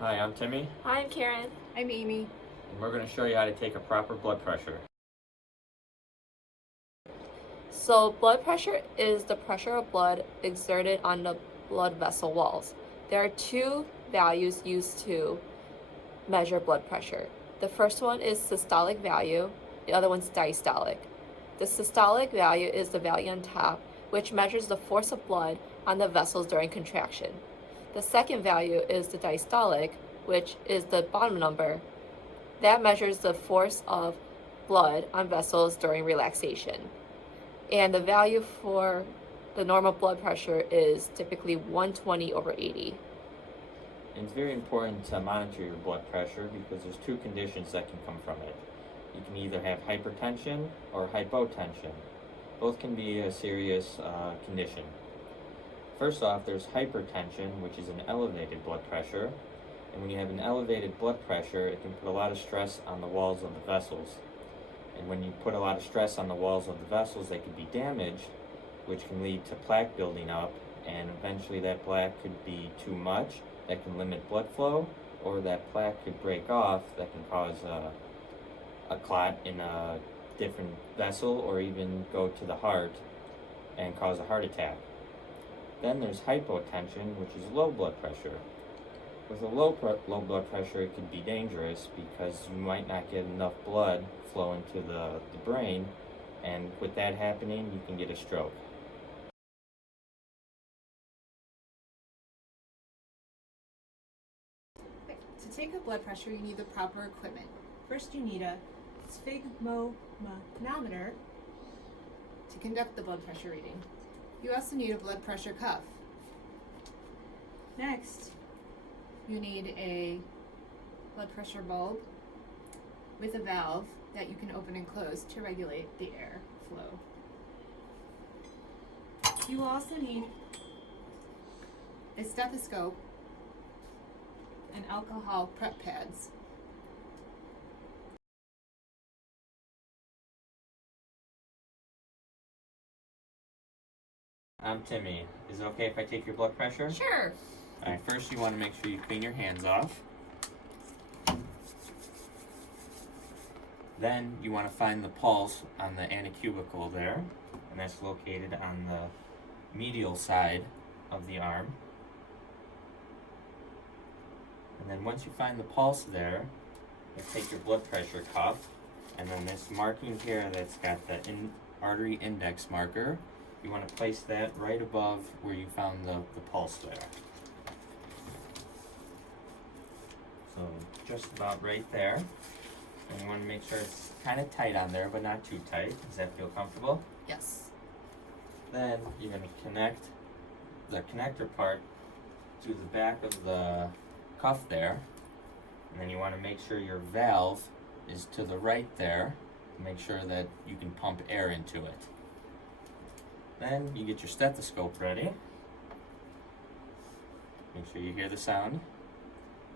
Hi, I'm Timmy, Hi, I'm Karen. I'm Amy. and we're going to show you how to take a proper blood pressure. So, blood pressure is the pressure of blood exerted on the blood vessel walls. There are two values used to measure blood pressure. The first one is systolic value, the other one's diastolic. The systolic value is the value on top, which measures the force of blood on the vessels during contraction. The second value is the diastolic, which is the bottom number. That measures the force of blood on vessels during relaxation. And the value for the normal blood pressure is typically 120 over 80. And it's very important to monitor your blood pressure because there's two conditions that can come from it. You can either have hypertension or hypotension. Both can be a serious condition. First off, there's hypertension, which is an elevated blood pressure. And when you have an elevated blood pressure, it can put a lot of stress on the walls of the vessels. And when you put a lot of stress on the walls of the vessels, they could be damaged, which can lead to plaque building up, and eventually that plaque could be too much, that can limit blood flow, or that plaque could break off, that can cause a clot in a different vessel, or even go to the heart and cause a heart attack. Then there's hypotension, which is low blood pressure. With a low blood pressure, it could be dangerous because you might not get enough blood flowing to the brain, and with that happening, you can get a stroke. To take a blood pressure, you need the proper equipment. First, you need a sphygmomanometer to conduct the blood pressure reading. You also need a blood pressure cuff. Next, you need a blood pressure bulb with a valve that you can open and close to regulate the air flow. You will also need a stethoscope and alcohol prep pads. I'm Timmy. Is it okay if I take your blood pressure? Sure. Alright, first you want to make sure you clean your hands off. Then you want to find the pulse on the anacubicle there, and that's located on the medial side of the arm. And then once you find the pulse there, you take your blood pressure cuff, and then this marking here that's got the artery index marker, you want to place that right above where you found the pulse there. So just about right there. And you want to make sure it's kind of tight on there, but not too tight. Does that feel comfortable? Yes. Then you're going to connect the connector part to the back of the cuff there. And then you want to make sure your valve is to the right there. Make sure that you can pump air into it. Then you get your stethoscope ready. Make sure you hear the sound.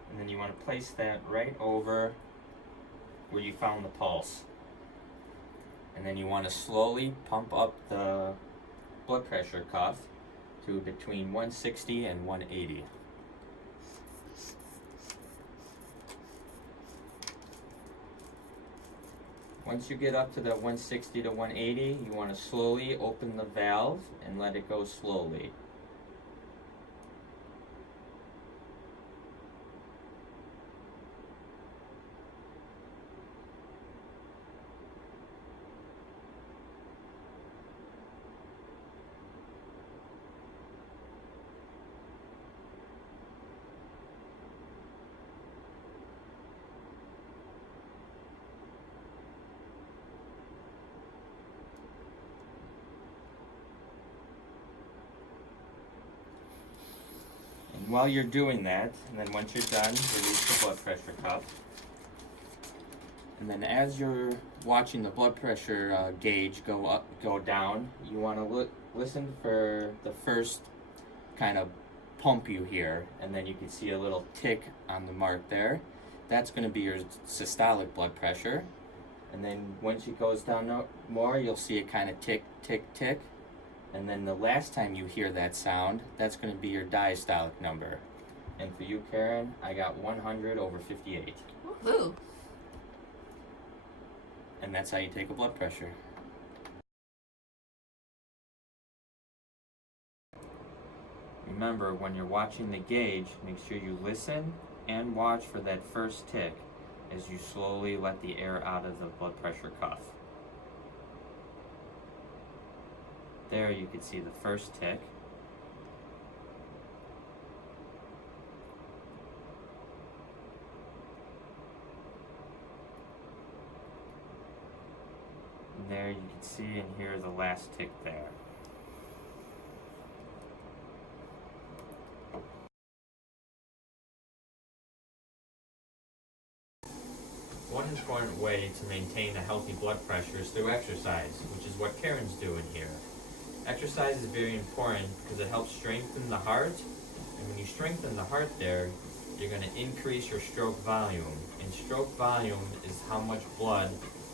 And then you want to place that right over where you found the pulse. And then you want to slowly pump up the blood pressure cuff to between 160 and 180. Once you get up to the 160 to 180, you want to slowly open the valve and let it go slowly. And while you're doing that, and then once you're done, release the blood pressure cuff. And then as you're watching the blood pressure gauge go up, go down, you want to listen for the first kind of pump you hear, and then you can see a little tick on the mark there. That's going to be your systolic blood pressure. And then once it goes down more, you'll see it kind of tick, tick, tick. And then the last time you hear that sound, that's going to be your diastolic number. And for you, Karen, I got 100/58. Woohoo! And that's how you take a blood pressure. Remember, when you're watching the gauge, make sure you listen and watch for that first tick as you slowly let the air out of the blood pressure cuff. There you can see the first tick. And there you can see and hear the last tick there. One important way to maintain a healthy blood pressure is through exercise, which is what Karen's doing here. Exercise is very important because it helps strengthen the heart, and when you strengthen the heart there, you're going to increase your stroke volume. And stroke volume is how much blood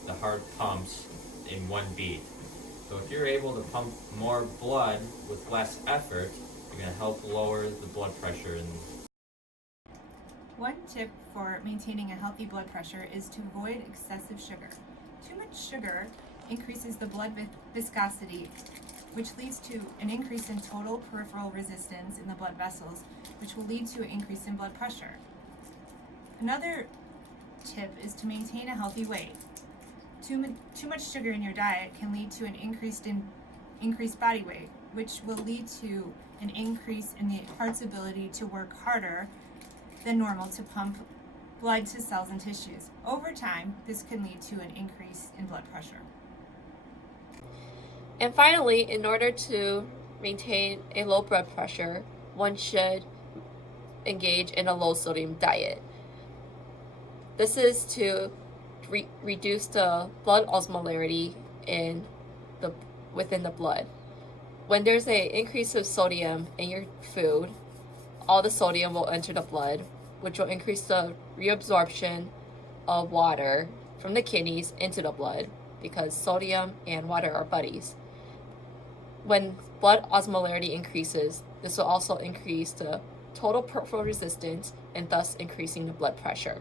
the heart pumps in one beat. So if you're able to pump more blood with less effort, you're going to help lower the blood pressure. One tip for maintaining a healthy blood pressure is to avoid excessive sugar. Too much sugar increases the blood viscosity, which leads to an increase in total peripheral resistance in the blood vessels, which will lead to an increase in blood pressure. Another tip is to maintain a healthy weight. Too much sugar in your diet can lead to an increased body weight, which will lead to an increase in the heart's ability to work harder than normal to pump blood to cells and tissues. Over time, this can lead to an increase in blood pressure. And finally, in order to maintain a low blood pressure, one should engage in a low sodium diet. This is to reduce the blood osmolarity within the blood. When there's an increase of sodium in your food, all the sodium will enter the blood, which will increase the reabsorption of water from the kidneys into the blood, because sodium and water are buddies. When blood osmolarity increases, this will also increase the total peripheral resistance and thus increasing the blood pressure.